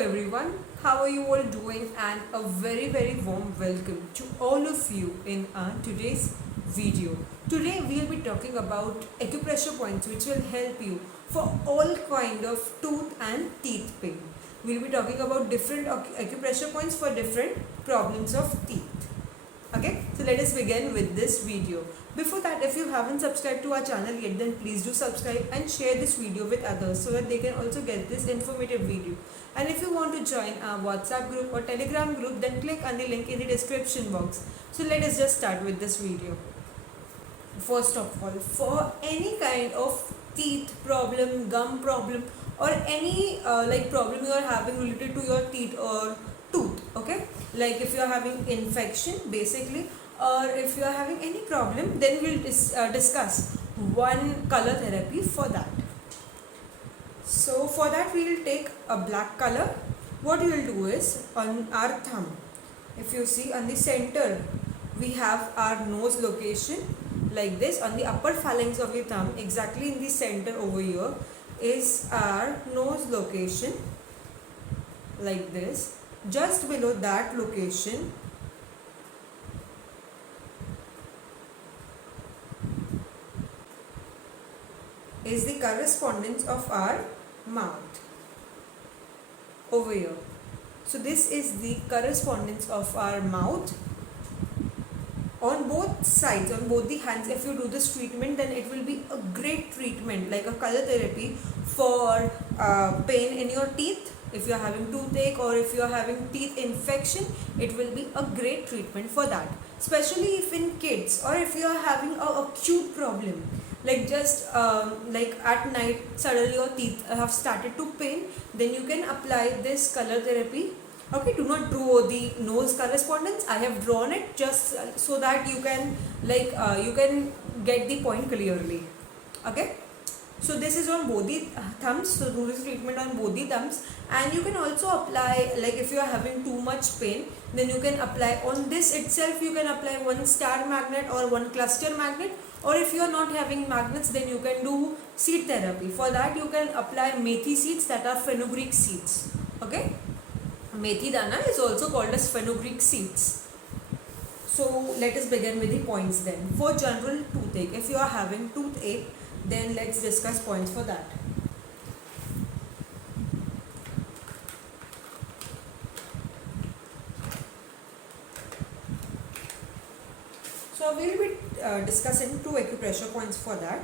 everyone, how are you all doing? And a very warm welcome to all of you in today's video. Today we'll be talking about acupressure points which will help you for all kind of tooth and teeth pain. We'll be talking about different acupressure points for different problems of teeth. Okay, so let us begin with this video. Before that, if you haven't subscribed to our channel yet, then please do subscribe and share this video with others so that they can also get this informative video. And if you want to join our WhatsApp group or Telegram group, then click on the link in the description box. So let us just start with this video. First of all, for any kind of teeth problem, gum problem, or any problem you are having related to your teeth or tooth, okay, like if you are having infection basically, or if you are having any problem, then we'll discuss one color therapy for that. So for that we will take a black color. What you will do is, on our thumb, if you see on the center we have our nose location like this. On the upper phalanx of the thumb, exactly in the center over here, is our nose location like this. Just below that location is the correspondence of our mouth over here. So this is the correspondence of our mouth on both sides, on both the hands. If you do this treatment, then it will be a great treatment, like a color therapy for pain in your teeth. If you are having toothache or if you are having teeth infection, it will be a great treatment for that. Especially if in kids, or if you are having a acute problem, like just like at night suddenly your teeth have started to pain, then you can apply this color therapy. Okay, do not draw the nose correspondence. I have drawn it just so that you can you can get the point clearly. Okay. So this is on both the thumbs. So do this treatment on both the thumbs, and you can also apply, like if you are having too much pain, then you can apply on this itself. You can apply one star magnet or one cluster magnet, or if you are not having magnets, then you can do seed therapy. For that you can apply methi seeds, that are fenugreek seeds. Okay, methi dana is also called as fenugreek seeds. So let us begin with the points then. For general toothache, if you are having toothache, then let's discuss points for that. So we will be discussing two acupressure points for that.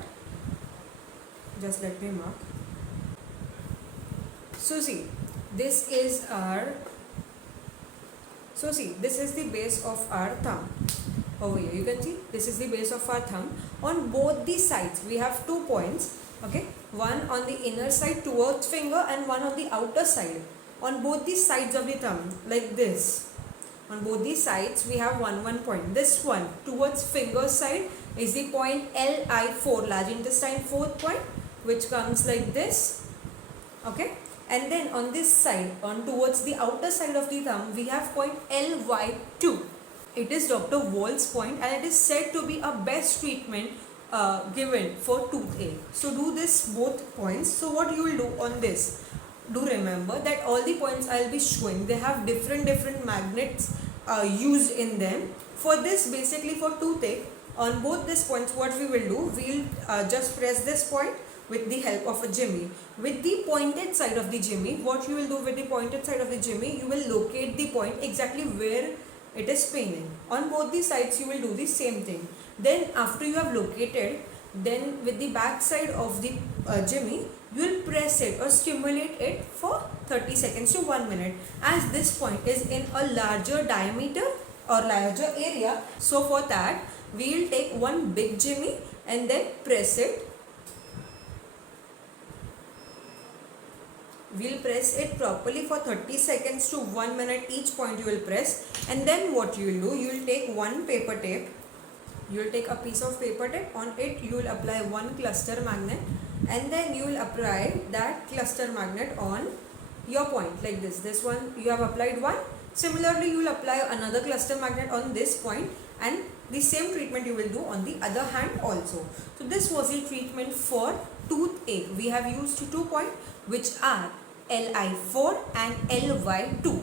Just let me mark. So see, this is the base of our thumb. Over here you can see this is the base of our thumb. On both the sides we have 2 points, okay, one on the inner side towards finger and one on the outer side. On both the sides of the thumb, like this, on both the sides we have one point. This one towards finger side is the point LI4, large intestine 4th point, which comes like this. Okay, and then on this side, on towards the outer side of the thumb, we have point LY2. It is Dr. Wall's point, and it is said to be a best treatment given for toothache. So do this both points. So what you will do on this, do remember that all the points I will be showing, they have different magnets used in them. For this, basically for toothache, on both these points, what we will do, we will just press this point with the help of a jimmy. With the pointed side of the jimmy, what you will do with the pointed side of the jimmy, you will locate the point exactly where it is paining. On both the sides you will do the same thing. Then after you have located, then with the back side of the jimmy, you will press it or stimulate it for 30 seconds to 1 minute, as this point is in a larger diameter or larger area. So for that we will take one big jimmy and then press it. We will press it properly for 30 seconds to 1 minute. Each point you will press, and then what you will do, you will take one paper tape. You will take a piece of paper tape. On it you will apply one cluster magnet, and then you will apply that cluster magnet on your point like this. This one you have applied one. Similarly you will apply another cluster magnet on this point, and the same treatment you will do on the other hand also. So this was the treatment for toothache. We have used 2 points, which are LI4 and LY2.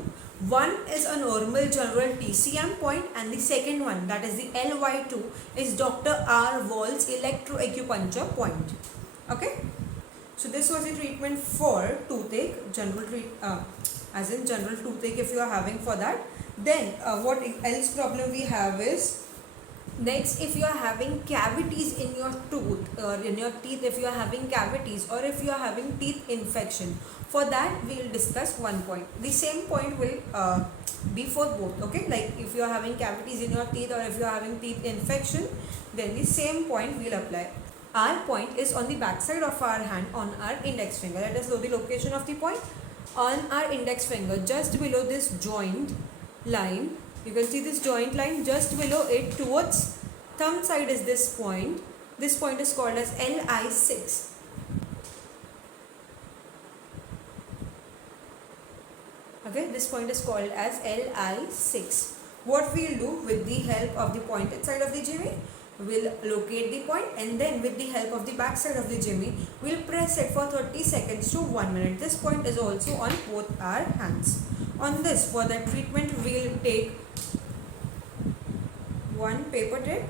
One is a normal general TCM point and the second one, that is the LY2, is Dr. R. Wall's electroacupuncture point. Okay. So this was the treatment for toothache, as in general toothache if you are having for that. Then what else problem we have is, next, if you are having cavities in your tooth or in your teeth, if you are having cavities or if you are having teeth infection, for that we will discuss one point. The same point will be for both. Okay, like if you are having cavities in your teeth or if you are having teeth infection, then the same point we will apply. Our point is on the back side of our hand on our index finger. Let us know the location of the point on our index finger, just below this joint line. You can see this joint line, just below it towards thumb side is this point. This point is called as LI6. Okay, this point is called as LI6. What we will do with the help of the pointed side of the jimmy, we'll locate the point and then with the help of the back side of the jimmy, we'll press it for 30 seconds to 1 minute. This point is also on both our hands. On this, for the treatment, we'll take one paper tape.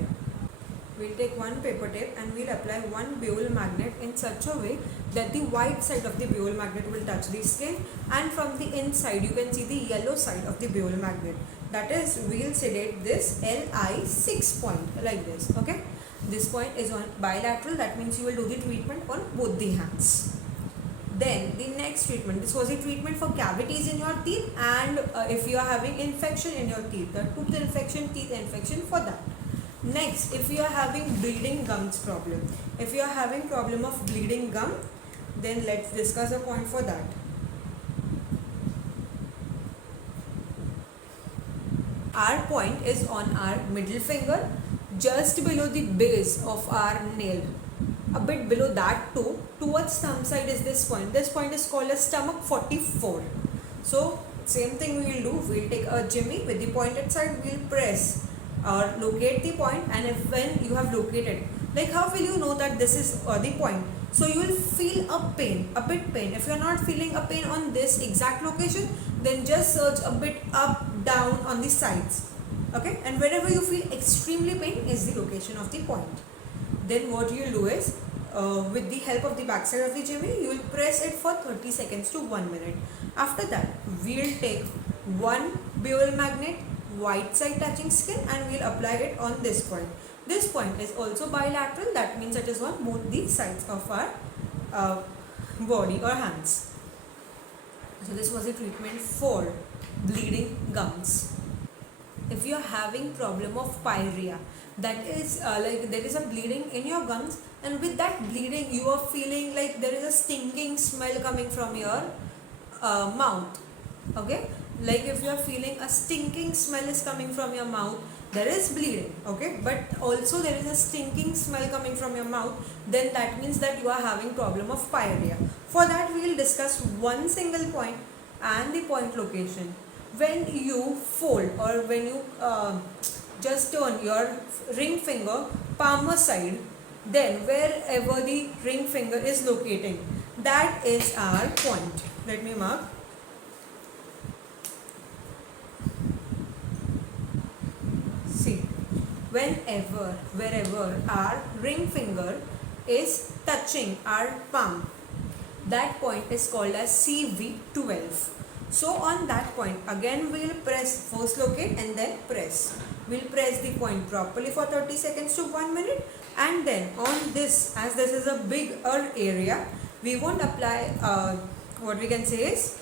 We'll take one paper tape and we'll apply one buell magnet in such a way that the white side of the buell magnet will touch the skin, and from the inside you can see the yellow side of the buell magnet. That is, we'll sedate this LI6 point like this. Okay, this point is on bilateral. That means you will do the treatment on both the hands. Then the next treatment, this was a treatment for cavities in your teeth and if you are having infection in your teeth, the tooth infection, teeth infection, for that. Next, if you are having bleeding gums problem, if you are having problem of bleeding gum, then let's discuss a point for that. Our point is on our middle finger, just below the base of our nail. A bit below that too, towards thumb side is this point. This point is called as stomach 44. So same thing we will do. We'll take a jimmy with the pointed side. We'll press or locate the point, and if when you have located, like how will you know that this is the point? So you will feel a pain, a bit pain. If you are not feeling a pain on this exact location, then just search a bit up, down on the sides. Okay, and wherever you feel extremely pain is the location of the point. Then what you will do is, with the help of the back side of the jimmy, you will press it for 30 seconds to 1 minute. After that, we will take one buell magnet, white side touching skin, and we will apply it on this point. This point is also bilateral. That means it is on both the sides of our body or hands. So this was a treatment for bleeding gums. If you are having problem of pyorrhea, that is like there is a bleeding in your gums, and with that bleeding you are feeling like there is a stinking smell coming from your mouth. Okay, like if you are feeling a stinking smell is coming from your mouth, there is bleeding. Okay, but also there is a stinking smell coming from your mouth, then that means that you are having problem of pyorrhea. For that we will discuss one single point and the point location. When you fold or when you just turn your ring finger palmar side, then wherever the ring finger is locating, that is our point. Let me mark. See, wherever our ring finger is touching our palm, that point is called as CV12. So on that point, again we will press, first locate and then press. We will press the point properly for 30 seconds to 1 minute, and then on this, as this is a bigger area, we won't apply what we can say is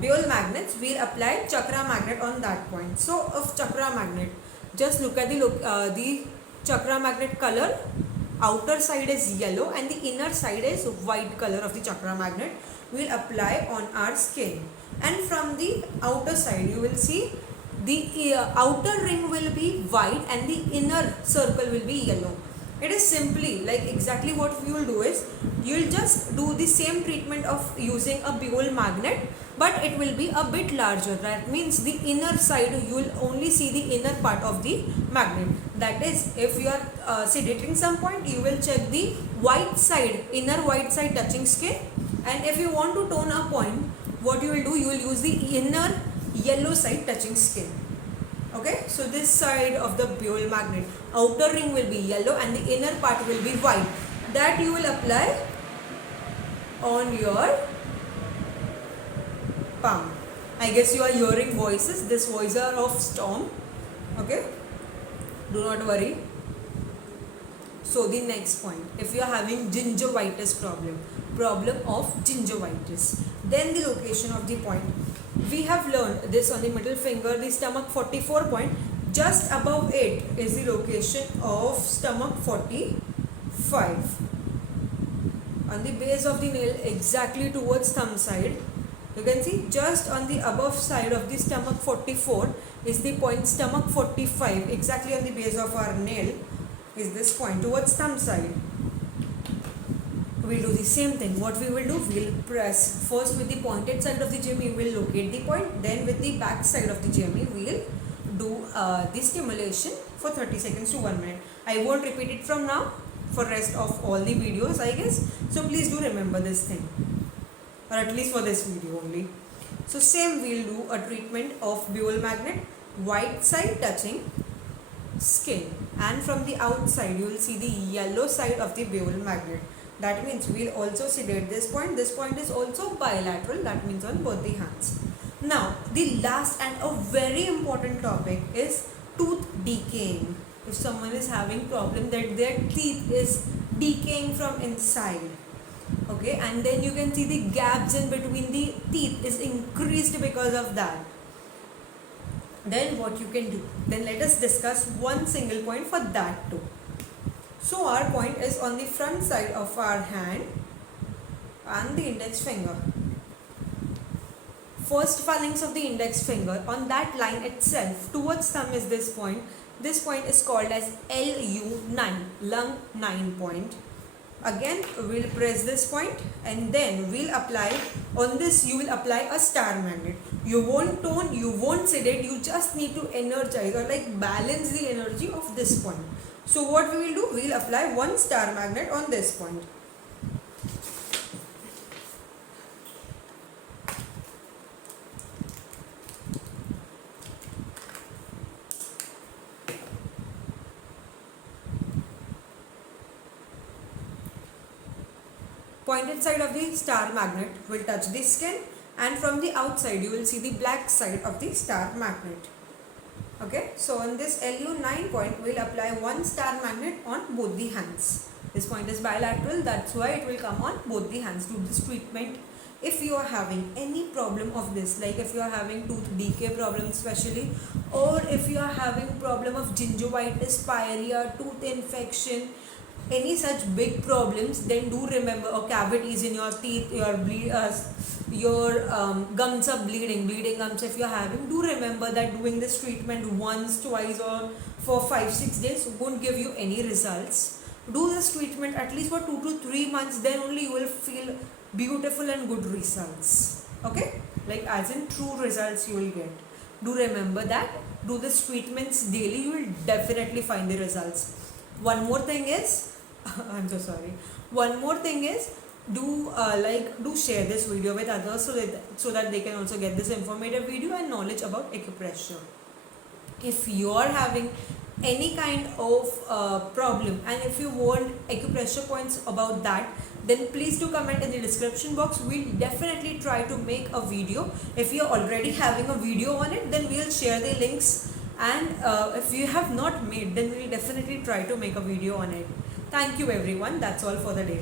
buell magnets. We will apply chakra magnet on that point. So of chakra magnet, just look at the chakra magnet color. Outer side is yellow and the inner side is white color of the chakra magnet. We will apply on our skin, and from the outer side you will see the outer ring will be white and the inner circle will be yellow. It is simply like exactly what we will do is, you will just do the same treatment of using a buell magnet, but it will be a bit larger. That means the inner side you will only see the inner part of the magnet. That is, if you are sedating some point, you will check the white side, inner white side touching skin, And if you want to tone a point, what you will do, you will use the inner yellow side touching skin. Okay, so this side of the bowel magnet, outer ring will be yellow and the inner part will be white. That you will apply on your palm. I guess you are hearing voices. This voice are of storm. Okay, do not worry. So the next point, if you are having gingivitis problem of gingivitis, then the location of the point. We have learned this on the middle finger, the stomach 44 point. Just above it is the location of stomach 45. On the base of the nail, exactly towards thumb side, you can see just on the above side of the stomach 44 is the point stomach 45. Exactly on the base of our nail is this point towards thumb side. We'll do the same thing. What we will do, we'll press first with the pointed side of the GME, we'll locate the point. Then with the back side of the GME, we'll do the stimulation for 30 seconds to 1 minute. I won't repeat it from now for rest of all the videos, I guess. So please do remember this thing, or at least for this video only. So same, we'll do a treatment of bowel magnet, white side touching skin, and from the outside you will see the yellow side of the bowel magnet. That means we'll also sedate this point. This point is also bilateral, that means on both the hands. Now the last and a very important topic is tooth decaying. If someone is having problem that their teeth is decaying from inside, okay, and then you can see the gaps in between the teeth is increased because of that, then what you can do? Then let us discuss one single point for that too. So our point is on the front side of our hand and the index finger. First phalanx of the index finger, on that line itself towards thumb is this point. This point is called as LU9, lung 9 point. Again we'll press this point and then we'll apply, on this you will apply a star magnet. You won't tone, you won't sedate, you just need to energize or like balance the energy of this point. So what we will do, we will apply one star magnet on this point. Pointed side of the star magnet will touch the skin, and from the outside you will see the black side of the star magnet. Okay, so on this LU9 point, we will apply one star magnet on both the hands. This point is bilateral, that's why it will come on both the hands. Do this treatment if you are having any problem of this, like if you are having tooth decay problem especially, or if you are having problem of gingivitis, pyorrhea, tooth infection, any such big problems, then do remember, or cavities in your teeth, your gums are bleeding gums if you are having, do remember that doing this treatment once, twice or for 5-6 days won't give you any results. Do this treatment at least for 2 to 3 months, then only you will feel beautiful and good results. Okay, like as in true results you will get. Do remember that. Do this treatments daily, you will definitely find the results. One more thing is I'm so sorry. One more thing is, do share this video with others so that they can also get this informative video and knowledge about acupressure. If you are having any kind of problem and if you want acupressure points about that, then please do comment in the description box. We'll definitely try to make a video. If you're already having a video on it, then we'll share the links, and if you have not made, then we'll definitely try to make a video on it. Thank you everyone. That's all for the day.